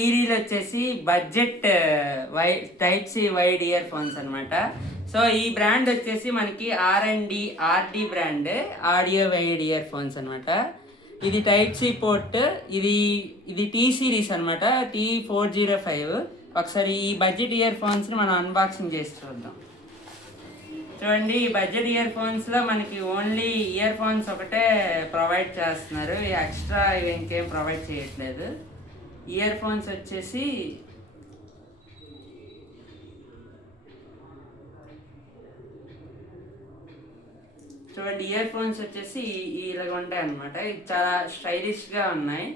ఈ రీల్ వచ్చేసి budget type C wired earphones అనమాట. సో ఈ బ్రాండ్ వచ్చేసి మనకి RD brand, audio wired earphones అనమాట. ఇది టైప్ సి పోర్ట్. ఇది టీ సిరీస్ అనమాట, T405. ఒకసారి ఈ బడ్జెట్ ఇయర్ ఫోన్స్ని మనం అన్బాక్సింగ్ చేసి చూద్దాం. చూడండి, ఈ బడ్జెట్ ఇయర్ ఫోన్స్లో మనకి ఓన్లీ ఇయర్ ఫోన్స్ ఒకటే ప్రొవైడ్ చేస్తున్నారు, ఎక్స్ట్రా ఇవి ఇంకేం ప్రొవైడ్ చేయట్లేదు. ఇయర్ ఫోన్స్ వచ్చేసి చూడండి, ఇయర్ ఫోన్స్ వచ్చేసి ఇలాగ ఉంటాయి అనమాట. ఇది చాలా స్టైలిష్గా ఉన్నాయి.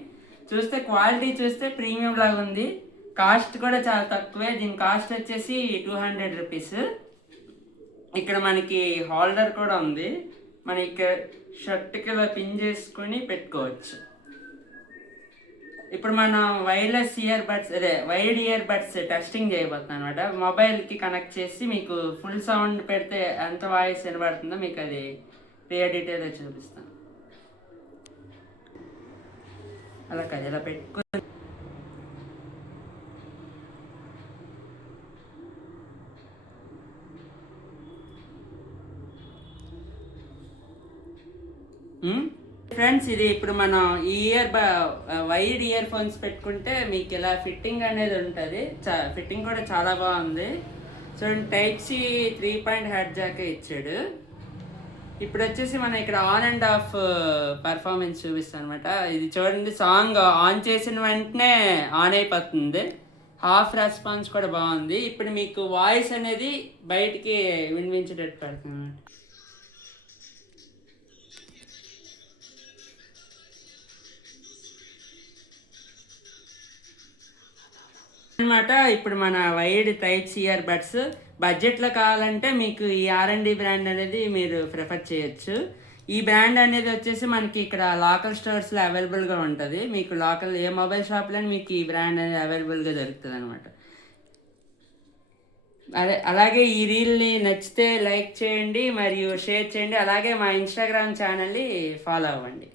చూస్తే క్వాలిటీ చూస్తే ప్రీమియం లాగా ఉంది. కాస్ట్ కూడా చాలా తక్కువే. దీని కాస్ట్ వచ్చేసి 200 రూపీస్. ఇక్కడ మనకి హోల్డర్ కూడా ఉంది. మన ఇక్కడ షర్ట్కి ఇలా పిన్ చేసుకొని పెట్టుకోవచ్చు. ఇప్పుడు మనం wireless ear buds, wide ear buds testing చేయబోతున్నాం అనమాట. మొబైల్కి కనెక్ట్ చేసి మీకు ఫుల్ సౌండ్ పెడితే ఎంత వాయిస్ వినబడుతుందో మీకు అది క్లియర్ డీటెయిల్గా చూపిస్తాను. అలా కదా, ఇలా పెట్టుకో. ఫ్రెండ్స్, ఇది ఇప్పుడు మనం ఈ వైడ్ ఇయర్ ఫోన్స్ పెట్టుకుంటే మీకు ఇలా ఫిట్టింగ్ అనేది ఉంటుంది. ఫిట్టింగ్ కూడా చాలా బాగుంది. చూడండి, టైప్ సి 3 హెడ్ జాకే ఇచ్చాడు. ఇప్పుడు వచ్చేసి మనం ఇక్కడ ఆన్ అండ్ ఆఫ్ పర్ఫార్మెన్స్ చూపిస్తాం అనమాట. ఇది చూడండి, సాంగ్ ఆన్ చేసిన వెంటనే ఆన్ అయిపోతుంది. హాఫ్ రెస్పాన్స్ కూడా బాగుంది. ఇప్పుడు మీకు వాయిస్ అనేది బయటికి వినిపించేటట్టు పడుతుంది అనమాట. అనమాట. ఇప్పుడు మన wired type C earbuds బడ్జెట్లో కావాలంటే మీకు ఈ ఆర్ఎండి బ్రాండ్ అనేది మీరు ప్రిఫర్ చేయొచ్చు. ఈ బ్రాండ్ అనేది వచ్చేసి మనకి ఇక్కడ లోకల్ స్టోర్స్లో అవైలబుల్గా ఉంటుంది. మీకు లోకల్ ఏ మొబైల్ షాప్లో మీకు ఈ బ్రాండ్ అనేది అవైలబుల్గా దొరుకుతుంది అనమాట. అలాగే ఈ రీల్ని నచ్చితే లైక్ చేయండి మరియు షేర్ చేయండి. అలాగే మా ఇన్స్టాగ్రామ్ ఛానల్ని ఫాలో అవ్వండి.